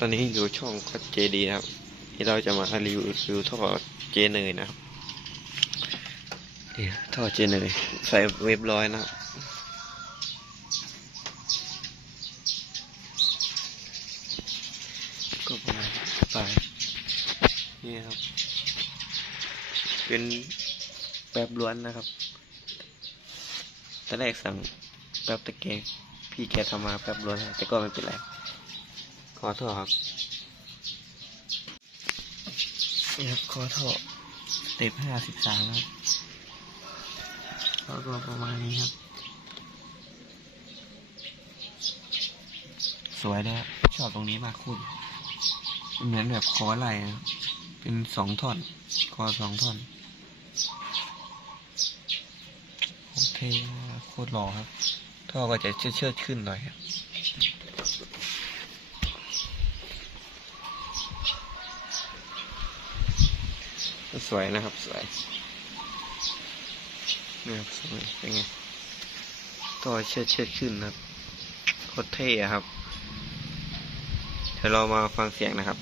ตอนนี้อยู่ช่องก็เจดีครับ ที่เราจะมารีวิวท่อเจเนยนะครับนี่ท่อเจเนยใส่เว็บร้อยนะก็ประมาณใส่นี่ครับ เป็นแบบล้วนนะครับตอนแรกสั่งแบบตะเกียงพี่แกทำมาแบบล้วนแต่ก็ไม่เป็นไร ขอโทษครับนี่ครับขอโทษเต็มห้าสิบสามครับก็ประมาณนี้ครับ สวยนะชอบตรงนี้มากคุณเหมือนแบบคอไหลนะครับเป็นสองท่อน คอสองท่อน โอเคโคตรหล่อครับ ท่อก็จะเชิดเชิดขึ้นหน่อยครับ สวยนะครับสวยนี่ครับสวยเป็นไงต่อเชิดเชิดขึ้นนะครับโคตรเท่อะครับเดี๋ยวเรามาฟังเสียงนะครับ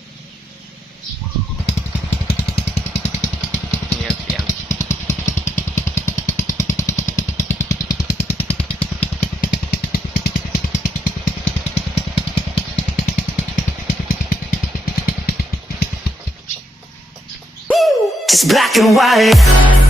It's black and white.